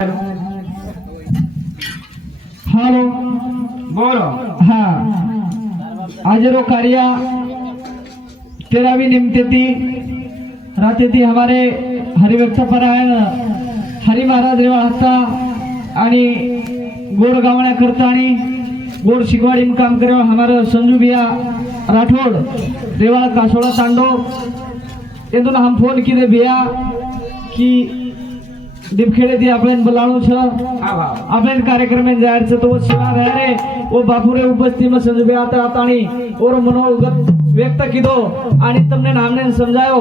Hello बोलो। हाँ आज रो कार्य 13वीं निमतेती रातेती हमारे हरिभक्त परायण हरी महाराज रेवाळ हत्ता आणि गोड गावण्या करता आणि गोड शिकवाडी में काम करे हमारे संजू भैया राठौड़ रेवाळ कासोड़ा तांडो येदून हम फोन किए भैया कि दिपखेड़े थी आपने बुलाणो छ आपने कार्यक्रम में जायचं तो शिवा रे वो बापूरे उपस्थिति में संजू भैया आता आणि और मनोगत व्यक्त किदो आणि तमने नामने समझायो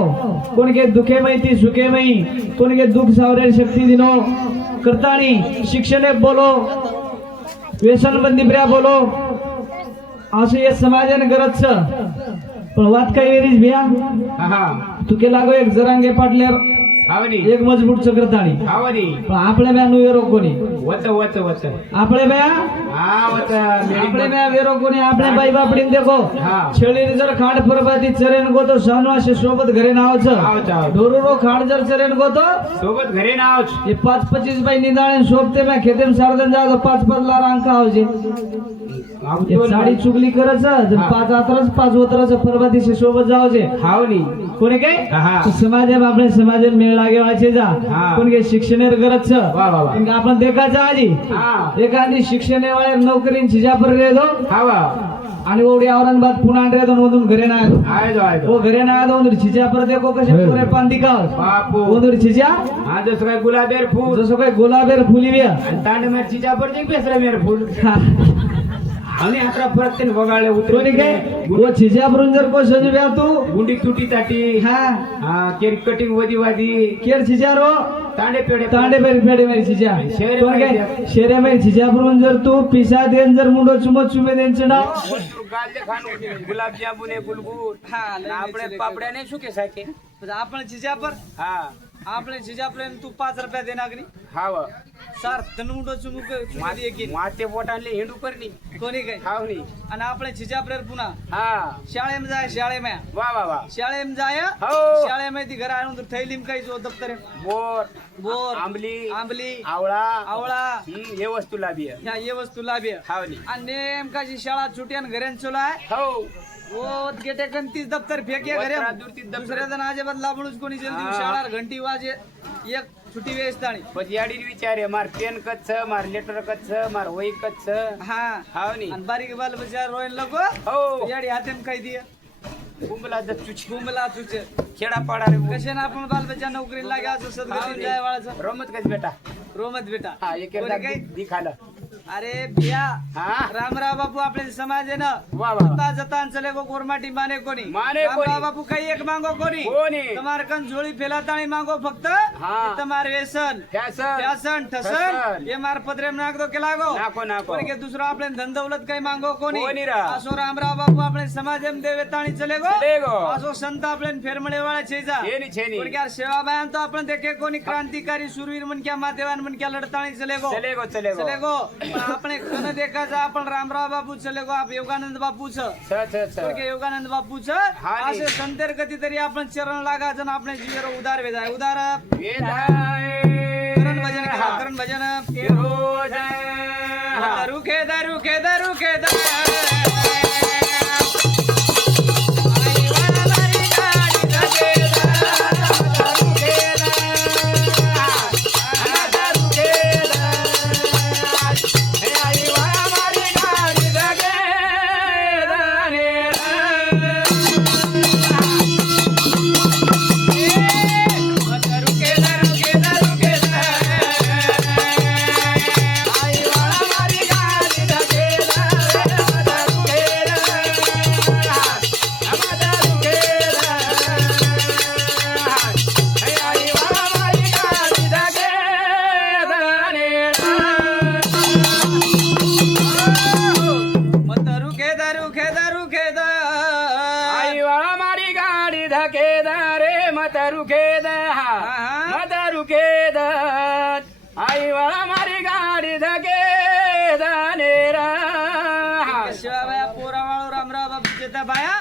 कोण के दुखे में थी सुखे में कोण के दुख सावरे शक्ति दिनो करतानी शिक्षणे बोलो व्यसन बंदी प्रिया बोलो असं हे समाजाने गरज छ पण वात काही वेरीच भैया तू के लागो एक जरांगे पाटल्यार एक मजबूत चक्रताणी पण आपले म्या नु वेरो कोणी आपले म्या आपले म्या वेरो कोणी आपले बाई बापडीन देखो छेळी जर खांड परबाती चरेन गो तो सहनवाशी सोबत घरे नाव छ ढोरुरो खांड जर चरेन गो तो सोबत घरे नाव ये 5-25 बाई निदाळे सोबते म्या खेतेम सारदन जा 5-5 लाख अंक आवजे ये साडी चुगली करच जर 5 आतरच 5 उतरच परबाती से सोबत जावजे हावनी कोणी काय समाज में आपले समाज में मेळ लागे वाचे जा कोण के शिक्षणेर गरज छ आपण देखाचा आजी एखादी शिक्षणे वाळे नोकरीन छिजापर रे दो आणि ओडी औरंगाबाद पुन्हा रे दोन मधून घरे ना आयो ओ घरे ना दोन छिजापर देखो कसे पुरे पांदी का बापू ओंदर छिजा हा जसं काय गुलाबेर फूल जसं काय गुलाबेर फुलीव्या आणि तांड में छिजापर देख बेसरा मेर फूल आणि आता प्रत्येक बगाळे उतरले काय वो छिजापरून जर को सजव्या तू गुंडी तुटी ताटी केर कटिंग वदी वादी केर छिजारो तांडे पेडे मेरी छिजा कोण काय शेरे मेरी छिजापरून जर तू पिसा देन जर मुंडो चुमे देन नाव गाजले खानो गुलाब जामुन गुलगुल આપણે પાપડ્યા ને શું કે સાકે आपण छिजापर આપણે छिजापर तू 5 रुपया देना अग्नी हाव सर तन मुंडो चुमे दे की माते पोटाले हिंडू करनी कोणी काय हावनी आणि આપણે छिजापर पुन्हा शाळेम जाय शाळेम वाह शाळेम जाय हो शाळेम ती घर आणून थैलीम काही जो दप्तर बोर आंबली आवळा हे वस्तू लाभी ह्या ये वस्तू लाभी हावनी आणि नेमकाची शाळा छुट्यान घरेन चुलाय हो वो गेटे कंतीस दफ्तर फेके घरे दुसऱ्या जण अजिबात लांबूच कोणी जल्दी शाळा घंटी वाजे एक छुट्टी वेस्ताणी પછી આડી વિચારે માર પેન કચ્છ छ मार लेटर कच्छ छ मार वही कच्छ छ हावनी आणि बारीक बाल बचार रोयन लगो हो याडी हातेम काही दिया गुंबला चुचे खेडा पाडा रे कसे ना आपण बाल बच्चा नोकरी लागा असं सदगती जाय वाळाचं रोमत बेटा हा एकदा दिखाला अरे भैया रामराव बापू आपले समाज है ना वाह जता चले को गोरमाटी माने कोनी रामराव बापू काही एक मांगो कोनी तुम्हार कन झोळी फेलाताणी मांगो फक्त तुम्हार व्यसन फॅशन ठसन ये मार पत्रे नाक दो के लागो नाको के दुसरो आपले धन दौलत काही मांगो कोनी असो रामराव बापू आपले समाज में देवेताणी चले गो असो संत आपले फेरमळे वाळे छेजा पण क्या सेवा बयान तो आपण देखे कोनी क्रांतिकारी शूरवीर मन क्या मातेवान मन क्या लड़ताणी चले गो अपने कन देखा जा अपन रामराव बापू चले गो आप योगानंद बापू छ योगानंद बापू छ असे संतेर कधी तरी आपण चरण लागा जन आपने जीवेरो उदार वेजाय उदार करण भजन हो जाय रुखे दरुखे आई वाला मारी गाडी धके दानेरा शिवाबाया पोरावाळो रामराव बापू जेता बाया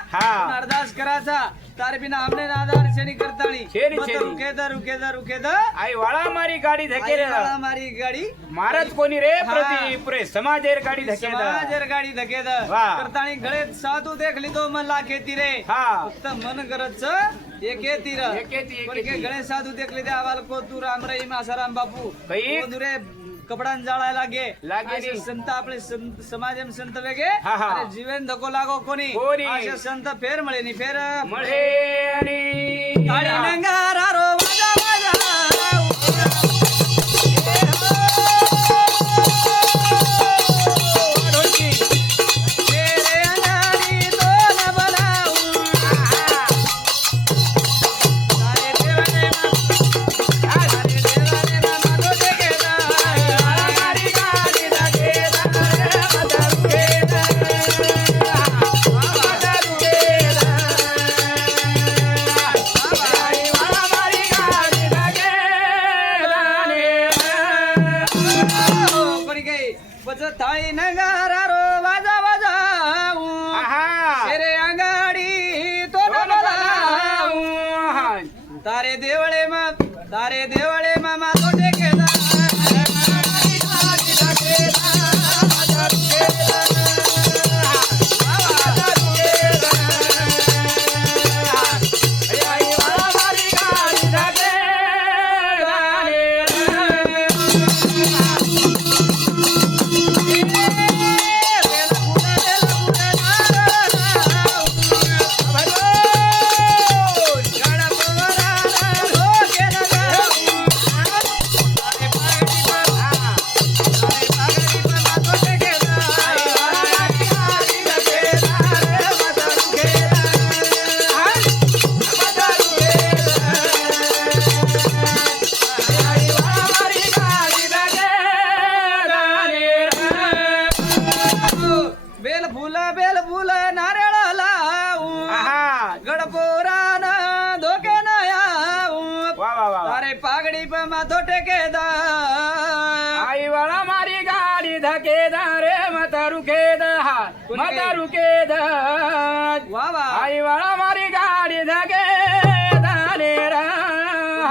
अरदास करायचा તારે બિના અમને નાદાર છેની કરતાણી છેની, મત છેની. રૂકે દ आई वाळा मारी गाडी धकेरे આઈ મારી ગાડી महाराज कोणी रे हा. प्रति पुरे समाजेर गाडी धकेदा સમાજર ગાડી ધકે દ વાહ. કરતાણી ગળે સાધુ દેખ લીધો મન લાખેતી રે हा ફક્ત મન ગરજ છે એકેતી ર એકેતી, પણ કે એકેતી. ગણે સાધુ દેખ લીધે આવાલ કો તું રામ રહીમ આસારામ બાપુ કઈ? દુરે કપડાં જાળા લાગે લાગે આશે ની. સંત આપણે સમાજ એમ સંત વેગે હા, હા. અને જીવન ધકો લાગો કોની કોની? આશે સંત ફેર મળે ની ફેર મળે ની તાળી નંગારા રો વાજા વાજા તેરે અંગારી તો ન બલાઉં તારે દેવાને તારે દેવાને મામા તો દેખેલા મારી ગાડી ધકેદા રે મધર કેદા મધર કેદા आई वाळा मारी गाडी धकेदा रे કોની ગઈ પછી થાળી નગારા રો વાજા વાજાઉં આહા તેરે અંગાડી તો ન બલાઉં તારે દેવળે માં માથો ટેકેલા બેલ ફૂલ નારેળ લાવું ગડપોરા ના ધોકે ના આવું તારે પાઘડી પર માથો ટેકે દા आई वाळा मारी गाडी धकेदा रे मतारू केदा मतारू केदा વાહ વાહ आई वाळा मारी गाडी धकेदा रे रा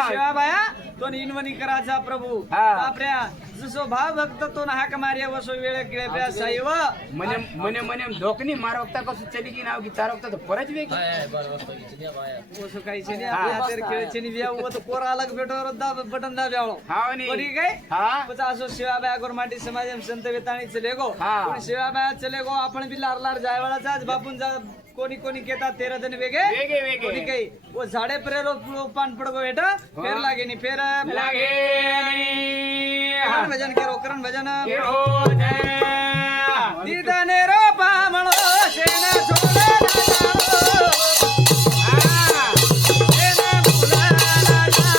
शिवाबाया तो इनवनी कराचा प्रभू हा. आपल्या जसो भाव भक्त तो ना हाक मार्या वसो वेळ केळे प्या साईव મને મને મને ધોકની મારા વખતા કશું ચલી ગઈ ના તારા વખતા તો પરજ વેગ वसो काही છે ને હા. आपल्या तेर केळे છે ની વ્યાવ તો કોરા અલગ બેઠો રદા બટન દા વ્યાળો હા ની પડી ગઈ હા પછી આસો शिवाबाया गोरमाटी समाज एम संत वेताणी चले गो हा. पण शिवाबाया चले गो आपण बी लार लार जायवाळा जाज बापून जा कोणी कोणी केता 13 जण वेगे વેગે વેગે कोणी काही वो झाडे प्रेरो पान पडगो हेठा फेर लागे ની फेर લાગે करण भजन केरो करण भजन કેરો જય દીદાને રો પામણો સેના છોડે ના જાણો સેના ભૂલા ના જાણો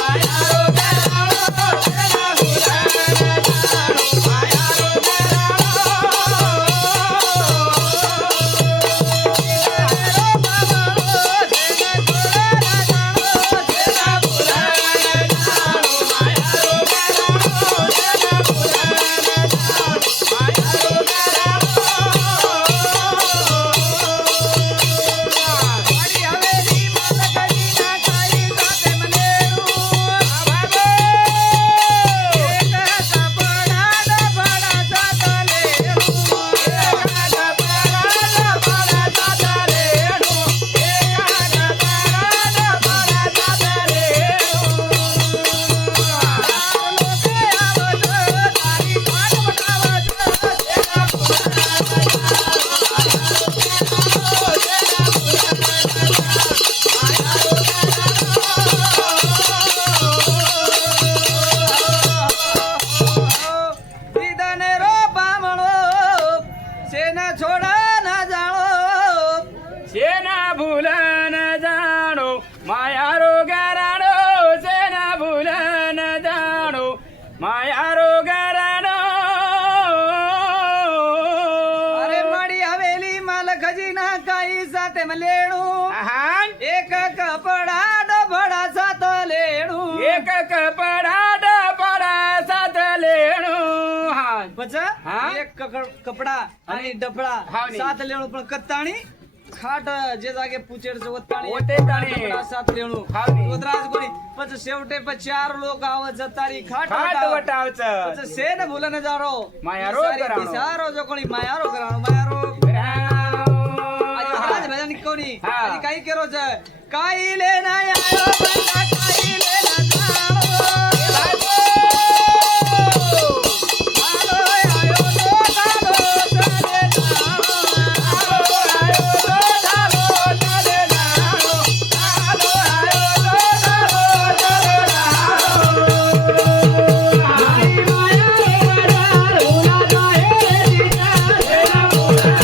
માયા રો ગરાણો સેના ભૂલા ના જાણો માયા રો ગરાણો દીદાને રો પામણો સેના છોડે ના જાણો સેના ભૂલા ના જાણો માયા રો ગરાણો સેના ભૂલા ના જાણો મારી હવેલી માલકડી ના કાઈ સાથે મનેરું એક કપડા ડબડા સાતા લેરું એક કપડા ડબડા સાતા લેરું એક કપડા ડબડા સાતા લેરું લોકે આવત તારી ખાટ બટાવત તેના દીદાને રો પામણો સેના છોડા ના જાણો સેના ભૂલ ન જાણો માયા રો ગરાણો સેના ભૂલ ન જાણો માયા રો ગરાણો અરે મારી હવેલી માલ ખજીના કાઈ સાથે મલેણું આહાન એક કપડા ડબડા સાત લેણું એક કપડા ડબડા સાત લેણું હા પછી હા? એક કપડા અને ડબડા હાવ ની. સાત લેણું પણ કત્તાણી खाट जे जागे पुचेडचं वत्ताणी ओते ताणी. सात रेणू हावनी. वदराज कोणी पच शेवटे प चार लोक आव जतारी खाट खाट वटाव. वटावचं पच सेन भुलन जारो मायारो कराणो. दिसारो जो कोणी मायारो कराणो मायारो आज भजन कोणी हा. आणि काही केरो छ काही ले नाही आयो बंदा काही ले ना जाणो आलो आयो तो जालो चले जाओ आलो आयो तो जालो चले जाओ आलो आयो तो जालो चले जाओ आई माया रे उला जाए दिना तेरा बोला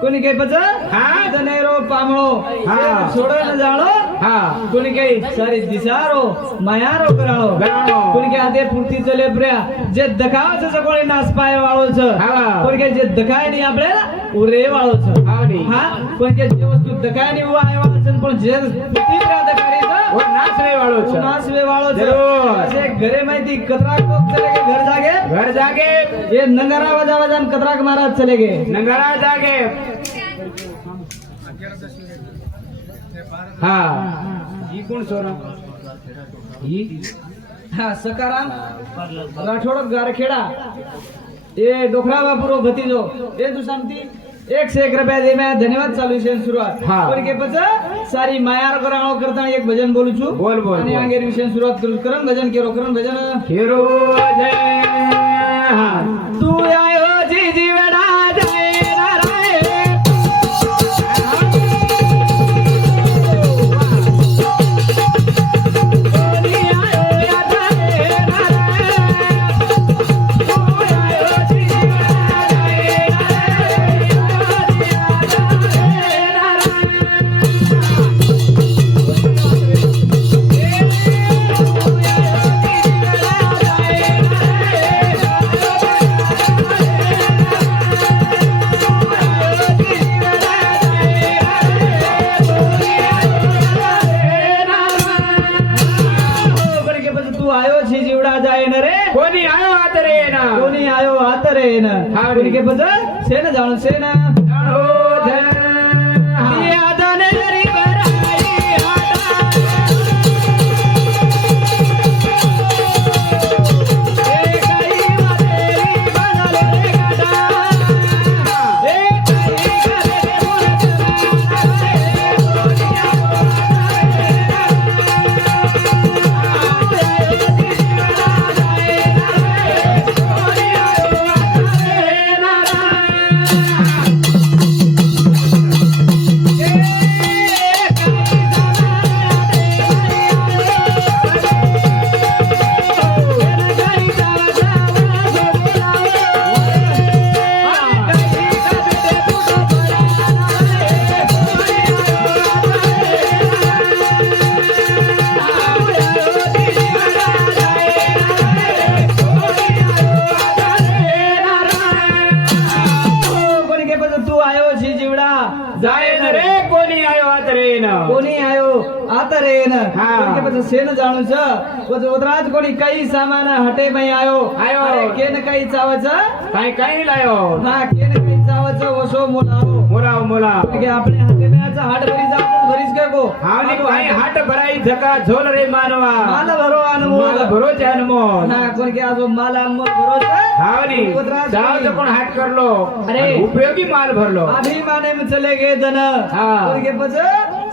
कोणी काही पच हा. जनेरो पामळो हा. सोडो न जाणो हा कोणी काही सारी दिसारो मायारो कराळो कराळो. कोणी काही आते फुर्ती चले प्र्या जे दखावच कोणी नाच पाय वाळोच हा. कोणी काही जे दखाय नाही आपल्याला उरे वाळोच हावनी. हा कोणी काही जे वस्तू दखाय नाही वाय वाळोच पण जे फुर्ती प्र्या दखारीच वो नाच रे वाळो छ. नाच वे वाळोच जरूर. असे घरे माहिती कतराक लोक चले गे घर जागे घर जागे ये नंगारा वजा वजा कतराक महाराज चले गे नंगारा जागे हा ही कोण सोरा ही हा सकाराम राठोड गारखेडा ये डोखरा बापुरो भतीजो ये तू सांगती 101 रुपया दे मैं धन्यवाद चालू છે सुरुवात હા. पण के પછી સારી માયાર કરાણો કરતા એક ભજન બોલું છું બોલ, બોલ, અને બોલ. આગે વિશે શરૂઆત કરું કરન ભજન કેરો કરન ભજન हिरो जय हा તું આયો જી જીવડા જય નારાય कोणी आयो हात रे ना कोणी आयो हात रे न हा. कोणी के पद सेन जाणू सेन जाणो जय हा. यादने री बराई हाटा ए काही वादेरी बनलो रे गाडा ए काही करे मुरत ना रे कोणी आयो लेन हाँ। के પછી સેન જાણું છે પછી ઉતરાજ કોની કઈ સામાન હટે મય આયો આયો. અરે કેન કઈ ચાવે છે કઈ કઈ લાયો હા કેન કઈ ચાવે છે ઓસો મોલાવો મોલાવ મોલાવ કે આપણે હાટે મેचा હાટ ભરી જાવ ભરીશ કે કો હાવની ભાઈ હાટ ભરાઈ ધકા ઝોલ રે માનવા માલ ભરો અનમોલ માલ ભરો છે અનમોલ હા કોણ કે આ જો માલ અનમોલ ભરો છે હાવની ઉતરાજ જાવ તો પણ હાટ કરલો અરે. અને ઉપયોગી માલ ભરલો અભિમાને में चले गए धन हाँ. कोण के पछ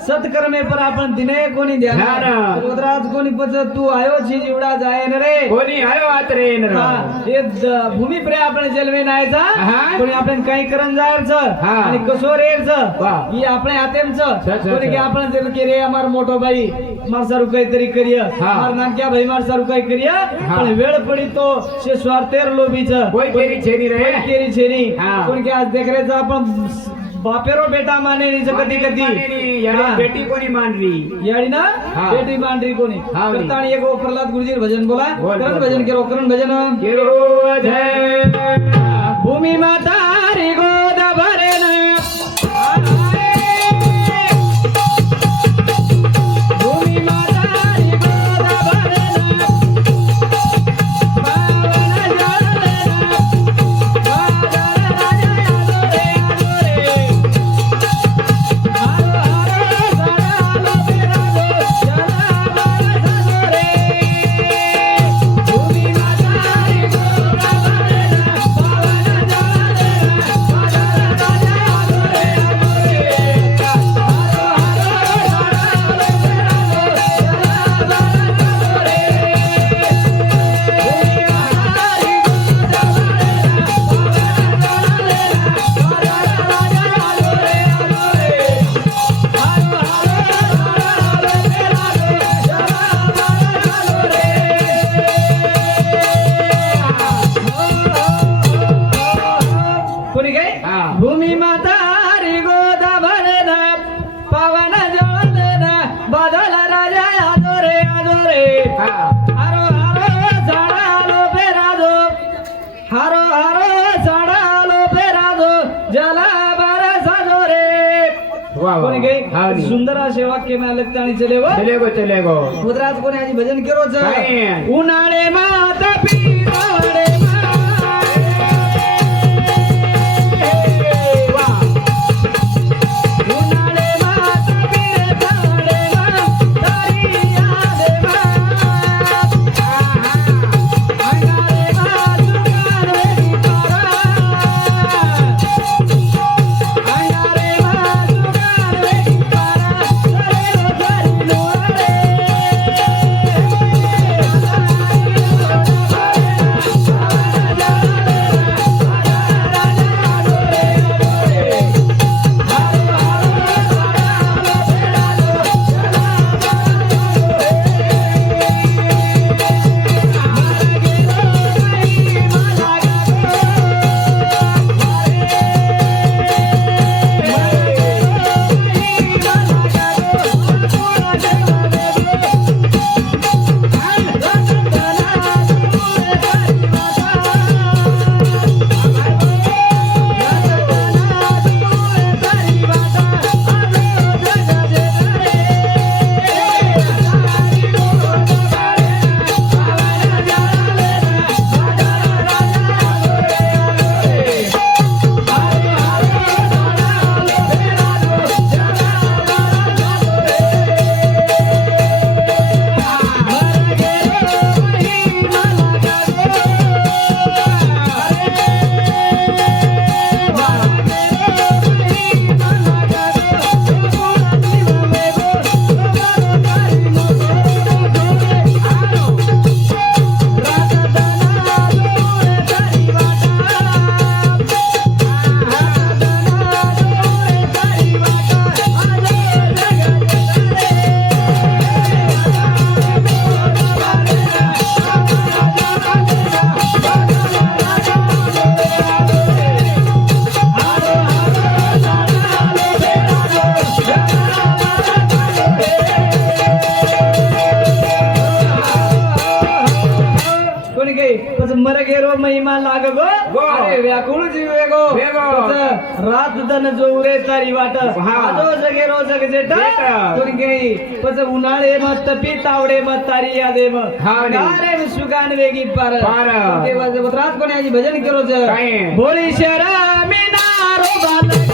सत्कर्मे पर आपण दिने कोणी ध्यान ध्यान. रुद्राज कोणी पछ तू आयो छी जीवडा जाय न रे कोणी आयो आत रे नर हा हे भूमी प्रे आपण जलवे नायचा हा. कोणी आपण काही करन जायर छ हा. आणि कसो रेर छ वाह. ही આપણે હાથેમ छ छ. कोणी के आपण જેમ કે રે અમાર મોટો ભાઈ માર સારું કઈ તરી કરીએ હા. માર નામ ક્યાં ભાઈ માર સારું કઈ કરીએ હા. પણ વેળ પડી તો સે સ્વાર્થેર લોભી छ કોઈ કેરી છેરી રે કોઈ કેરી છેરી હા. कोण के आज देख रे छ आपण बापेरो बेटा माने नहीं कधी कधी यार बेटी कोणी मानली याडी ना हाँ. बेटी मांडरी कोणी हाँ. करताणी एक प्रल्हाद गुरुजी भजन बोला बोल, करण बोल, भजन बोल. केरो करण भजन केरो जय भूमी माता रे गोदा भरे ना भूमी माता रे गोदा भरे ना पावन जल ना बादल राजा आदोरे आदोरे हर हर सडालो बेरालो जला बाला रे भूमी माता रे गोदा भरे ना पावन जल ना बादल राजा आदोरे आदोरे हर हर सडालो बेरालो कोणी काय हा. भूमी माता रे गोदा भरना पवन जळना बादल राजा आदोरे आदोरे हा हारो हारो झाडालो पेरादो हारो हारो झाडालो पेरादो जला बरसादो रे वाह कोणी वाह काय हावनी सुंदर असे वाक्य में लगता नहीं चले वो चलेगो गुजरात कोणी आज भजन केरो छ काय? उन्हाळे माता पीरावडे उन्हाळे माता पीरावडे तारी याद अंगारे मासुकारे पारा अंगारे मासुकारे पारा सरेलो सरिलो रे कोणी काही પછી મર ઘેરો મહિમા લાગ ગો ગો. અરે વ્યાકુળ જીવે ગો વેગો. પછી રાત દન જોરે તારી વાટ હા. આજો જગેરો જગ જેઠ જેઠ. કોણી काही પછી ઉનાળે માં તપી તાવડે માં તારી યાદે માં હા ને. ગારે સુગાન વેગી પાર પાર. કે વાજે રાત કોને આજી ભજન કરો છે કાંઈ. ભોળી શેરા મીનારો બાલકા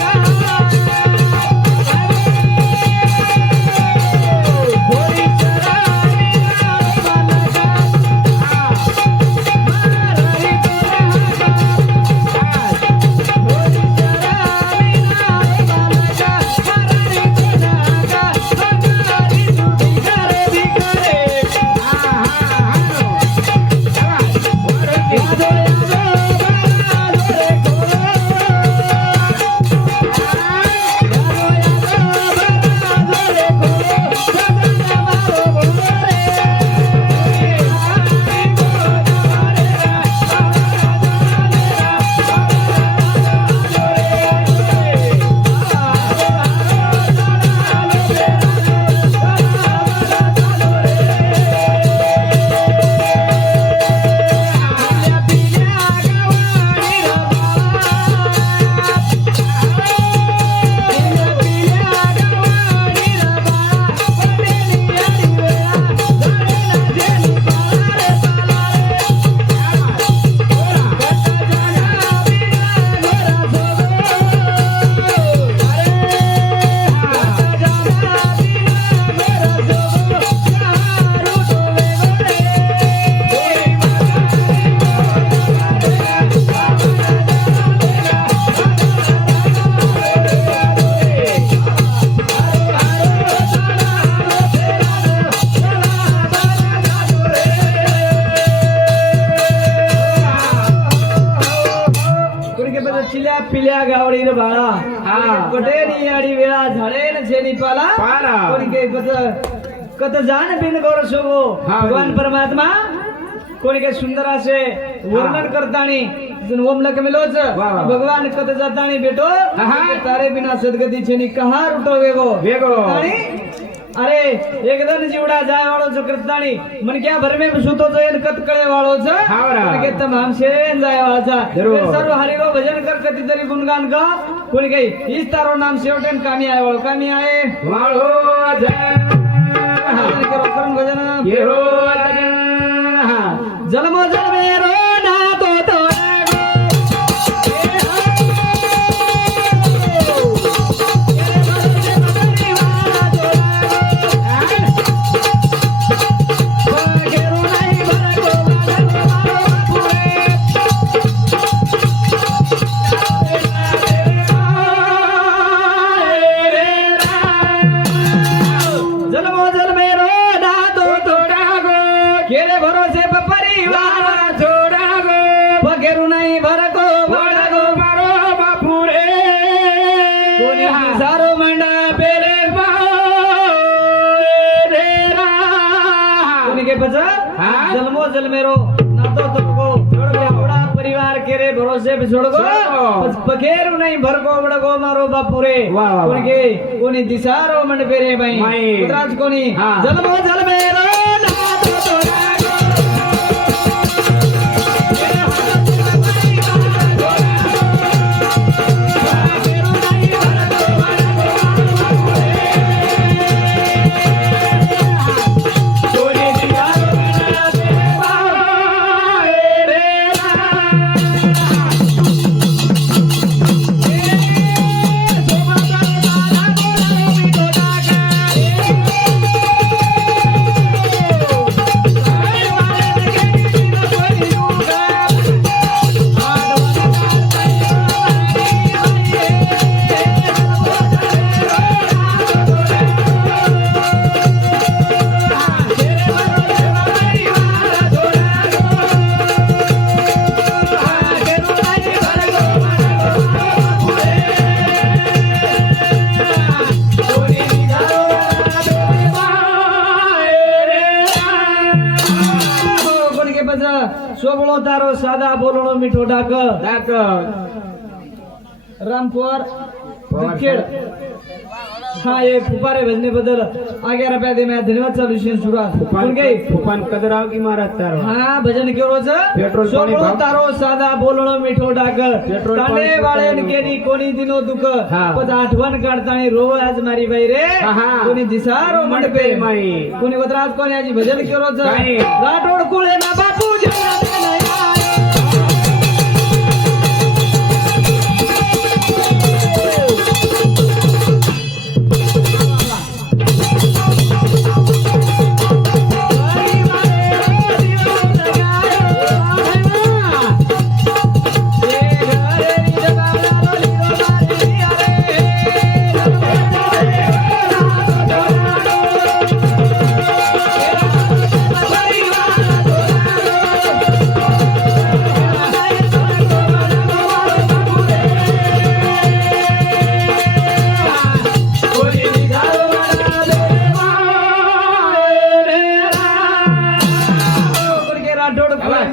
चिल्या पिल्या गावडी रे बाळा हा. पटेनी आडी वेळा झाडे न छेनी पाला पाला. कोणी काही कत जाण बिन गौर शोभो हा. भगवान परमात्मा कोणी काही सुंदर असे वर्णन करतानी ओम लक मिलोच वा. भगवान कत जातानी बेटो हा. तारे बिना सदगती छेनी कहा रुटो वेगो वेगो. ताणी अरे एकदम जीवड़ा जाय वाळो जो करतानी मन क्या भर में सुतो जो इन कत कळे वाळो छ हावरा. कोणी के तमाम शेन जाय वाळा जरूर. सर्व हरिरो भजन कर कती तरी गुणगान गा कोणी काही इस तारो नाम शेवटेन कामी आय वाळो कामी आय વાળો જન भजन करो करम भजन येरो જન जन्मो जन्मे रो ना तो तो जन्मो जन्मे रो ना तो थोड़ा गो केरे भरोसे पर परिवार જોડા ગો वगैरु नहीं भर को વડા ગો મારો બાપુ રે कोणी सारो मंडा पेरे રે રા कोणी के बचा हाँ? जन्मो जन्मेरो नातो तुमको बड़ा परिवार के रे भरोसे पे छोड़ गो छोड़ो। पखेरु नहीं भर को बड़ा गो मारो बापू रे वाह, वाह, कोणी के कोणी दिसारो मंड पेरे भाई माई। उतराज कोणी हाँ। जन्मो जन्मेरो नातो तो सोबळो तारो सादा बोलणो मिठो डाक ડાક रामपुर क्रिकेट हा हे फुपारे भजनेबद्दल 11 रुपया दे मैं धन्यवाद चालू आहे सुरुवात कोण गई फुपान कदराव की महाराज तार हा भजन केरोच पेट्रोल पाणी सोपळो भाव. तारो साधा बोलणं मिठो डाक पेट्रोल तांडे पाणी बाळेन केली कोणी दिनो दुख हा. पण आठवण काढतानी रोव आज मारी बाई रे हा. कोणी दिसारो मंडपे माई. कोणी वदराज कोणी आजी भजन केरोच काय? राठोड कुळे ना बापू जेवणा नाही आय.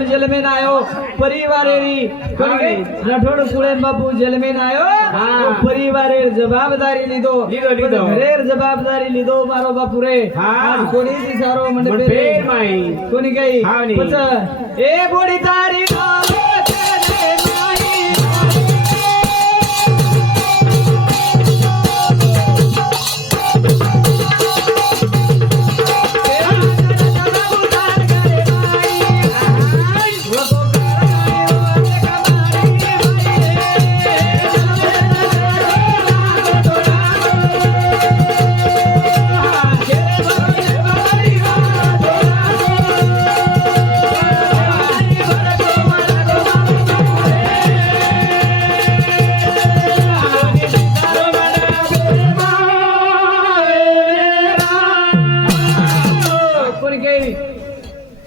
जेलमेन आयो परिवारेरी राठोड कुळे बापू जेलमेन आयो हा. परिवारे जबाबदारी लिधो लिधो. घरेर जबाबदारी लिधो मारो बापू रे हा. आज कोणी दिसारो मंडपे मंडपे माई. कोणी काही हा नी. पच ए बोडी तारी नावे तेरे माई.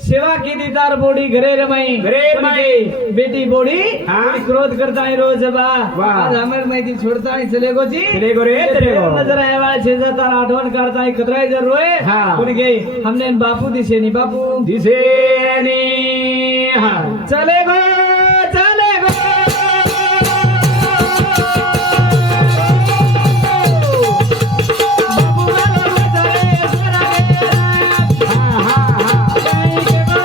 सेवा की दीदार बोडी घरे रमाई घरे रमाई. बेटी बोडी हाँ. कोणी क्रोध करता है रोज बा वाह. आज हमें माहिती छोड़ता है चले गो जी चले गो रे, चले गो. नजर आया वाला छेजा तार आठवण काढता है खतरा जर रोए हाँ. कोणी गई हमने बापू दिसे नहीं बापू दिसेनी हा. चले गो चले गो बापू वाला चले जरा हा, हा, हा.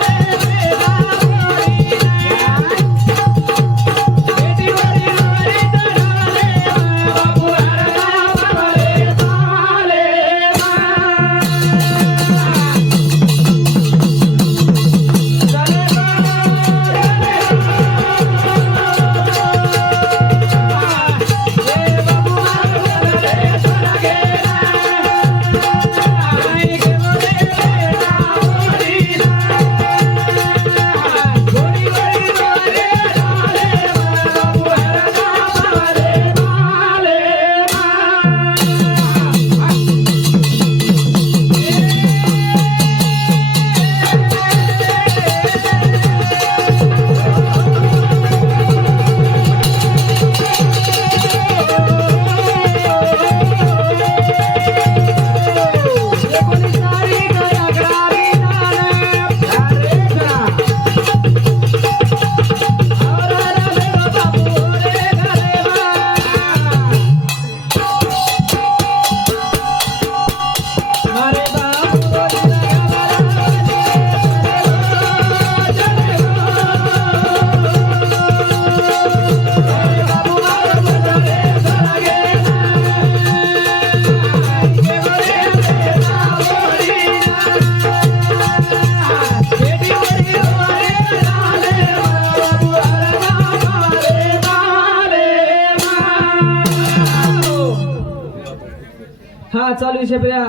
हाँ चालू है प्रिया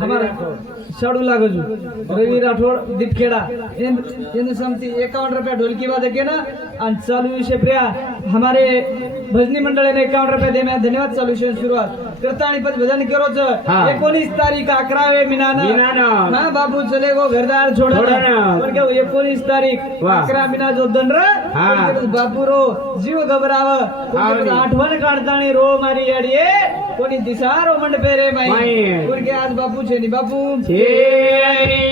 हमारा शाडू लागो जो रवि राठोड दीपखेड़ा इन समती 51 रुपया ढोलकी वादक के ना आणि चालू है प्रिया हमारे भजनी मंडळे ने 51 रुपये दे मैं धन्यवाद चालू है सुरुवात करता आणि पद भजन करोच हाँ. 19 तारीख 11 मीनाना मीनानं. ना बाबू चले गो घरदार छोड़ा पण के 19 तारीख वाह. 11 मीना जो दंड हाँ. बापू रो जीव घबराव हाँ नी. आठवण काढतानी रो मारी याडीए कोणी दिसारो मंडपे रे माई माई. कोण के आज बापू छे नी बापू छेनी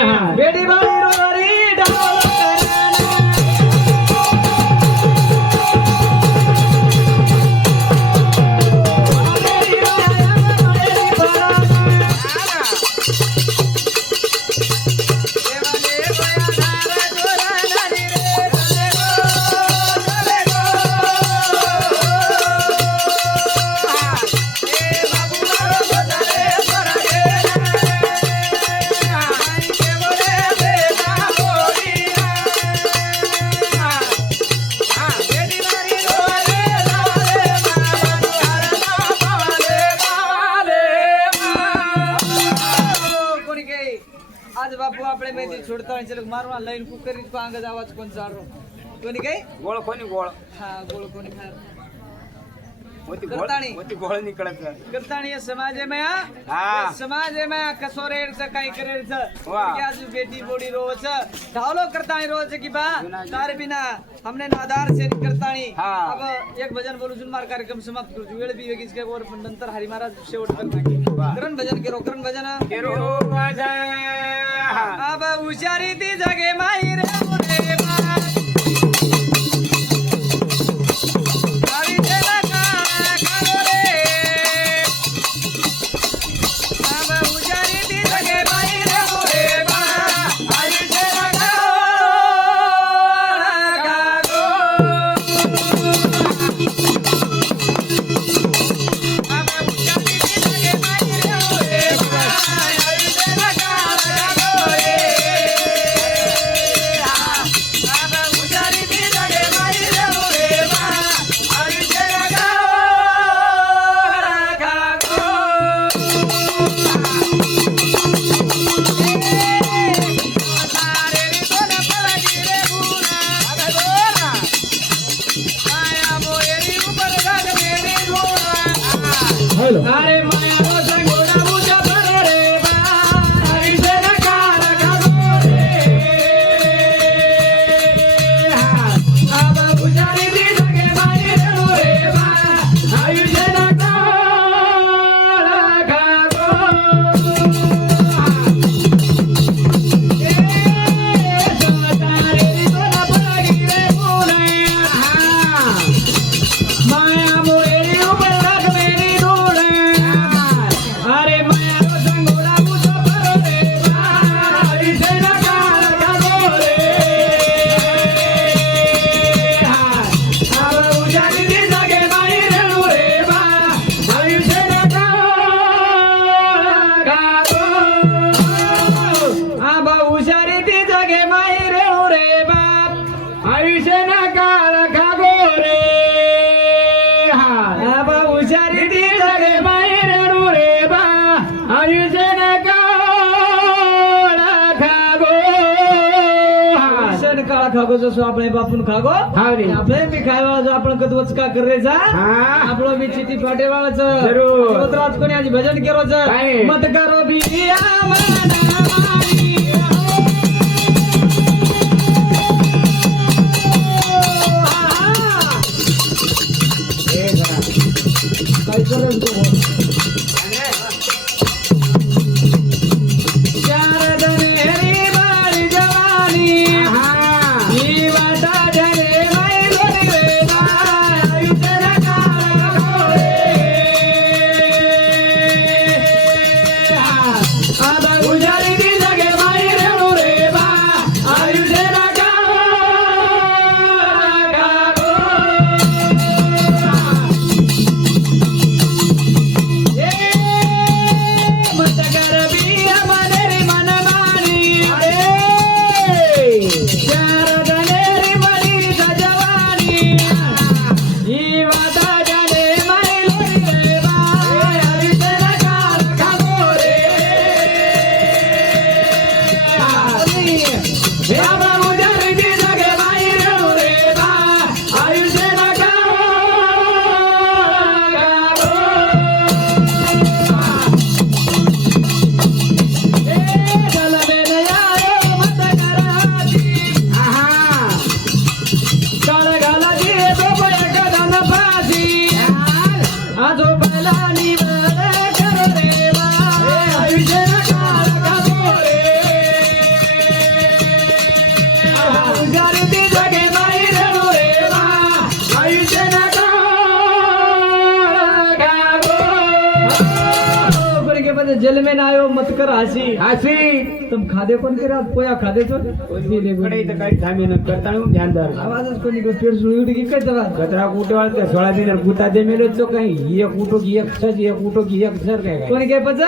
हा. बेटी बाई रो री डाल कराना सोडता चल मारून लाईन कुकर अंगाचा आवाज कोण चालू कोणी काय गोळ कोणी गोळ हा गोळ कोणी फार होती करताणी. गोळ निकडत करताणी समाज में हा. समाज में कसोरेचं काही करेचं वाह. आज बेटी बोडी रोज धावलो करताणी रोज की बा तारे बिना हमने नादार से करताणी हा. अब एक भजन बोलू सुनमार कार्यक्रम समाप्त करू वेळ बी वेगळीच काय वर पण नंतर हरी महाराज शेवट करणार वाह. करण भजन केरो करण भजन केरो माझा अब हुशारी ती जगे माही रे रे बा अरे माया रो संगोडा मुझा भरो रे बा ऐसे न काला कागो रे अब पुजारी दी जगे माई रे बा ऐसे न काला कागो तारे दी तोला पलगी रे बोले माया मोरे ऊपर रख मेरी अरे माया रो संगोला मुझो भरो रे बा ऐसे न काला कागो रे अब उजाड़ी दी जगे माई रे बा ऐसे न काला कागो अब उजाड़ी दी जगे माई रे बा ऐसे न काला कागो रे अब उजाड़ी दी जगे माई रे बा ऐसे न काला खागो ऐसे न काला खागो जसो આપણે બાપુન ખાગો હાવરી. આપણે બી ખાવા જો आपण કદવચ का કરે જા હા. આપણો બી ચીટી ફાટે વાળો છે જરૂર. રોતરાજ કોની આજ ભજન કેરો છે કાંઈ. મત કરો બિયા મના મારી काय करे तो चार दनेरी मारी जवानी ही वाटा जरे माई लोरी रे बा ऐसे न काला कागो रे अब उजाड़ी दी जगे माई रे बा ऐसे न काला कागो मत कर बिया मनेरी मनमानी चार दनेरी मरी जवानी ही वादा जाने माई लोरी रे बा ऐसे न काला कागो रे अब उजाड़ी दी जगे माई रे बा ऐसे न काला कागो चल मेरे यारो मत कराती काल गाला दिए तो एक धन फासी आजो पहला निवड कर रे बा ऐसे न काला कागो रे उजाड़ी दी जगे माई रे बा ऐसे न काला कागो के बाद जेल में ना आयो मत कर हसी हासी तुम खादे कोण के रात पोया खादे तो कडे इथं काही थांबे न करता ध्यान धर आवाजच कोणी पेट सुळी उडी की काय तवा कचरा कुठे वाळते 16 दिन गुता दे मेलो तो काही एक उठो की एक सज एक उठो की एक सर काय कोणी के पच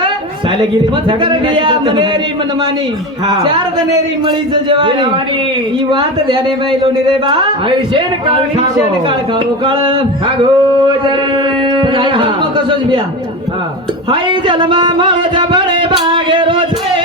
साले गेली मत कर बिया मनेरी मनमानी हा. चार दनेरी मळी जवानी जवानी. ही वात ध्याने मायलो नि रे बा ऐसे न काळ शेण काळ खागो काळ खागो जरे हाय हा कसोच बिया हा हाय जलमा मळ जबडे बागे रोजे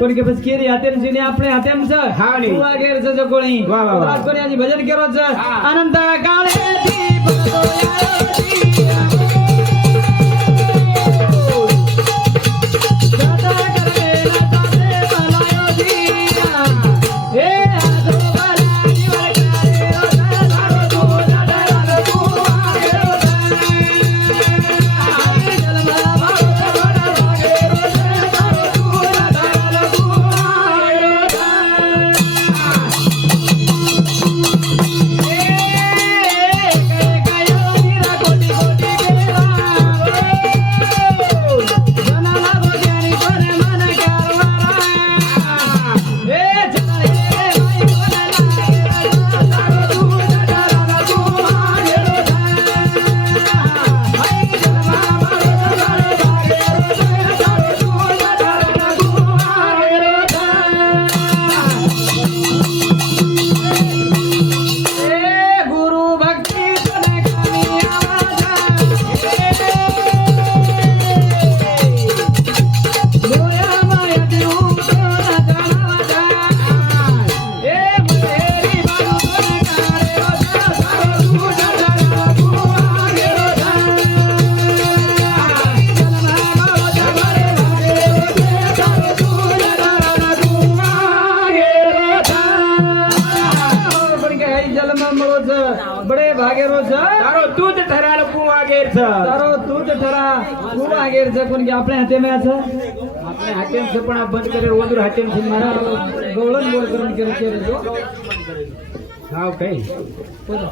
પણ કે પછી કેરી હાથેમ છે ને આપણે હાથેમ છે હા ને. કુવા ઘેર છે જો કોણી વાહ, વાહ, વાહ. કોણી આજે ભજન કેરો છે હા. આનંદ કાળેથી ભગતો યારોથી દાદા કરે દાદે ભલાયો દિયા એ આજો ભલા જીવન કરે તારો તું દાદા તું આગેરો જલમા ભાવ બડા આગેરો તારો તું દાદા તું આગેરો गुरु भक्ति तने कामी आवाजा गोया माया दिऊ तो ना जावाजा ए मेरी बाबू तने कारे रो सारो तू दादा तू आगे रो जलमा बाबू जगरे भागे रो सारो तू दादा तू आगे रो पण के आई जलमा मळो छ बडे भागे रो छ તારો દૂધ ઠરાલ કુવા ઘેર છે તારો તું જ ઠરા હું આગેર છે કોણ કે આપણે હાથે મેં છે આપણે હાથેમ છે પણ આ બંધ કરે ઓદર હાથેમ છે મારા ગોળન બોલ કરન કે જો હાવ કઈ બોલો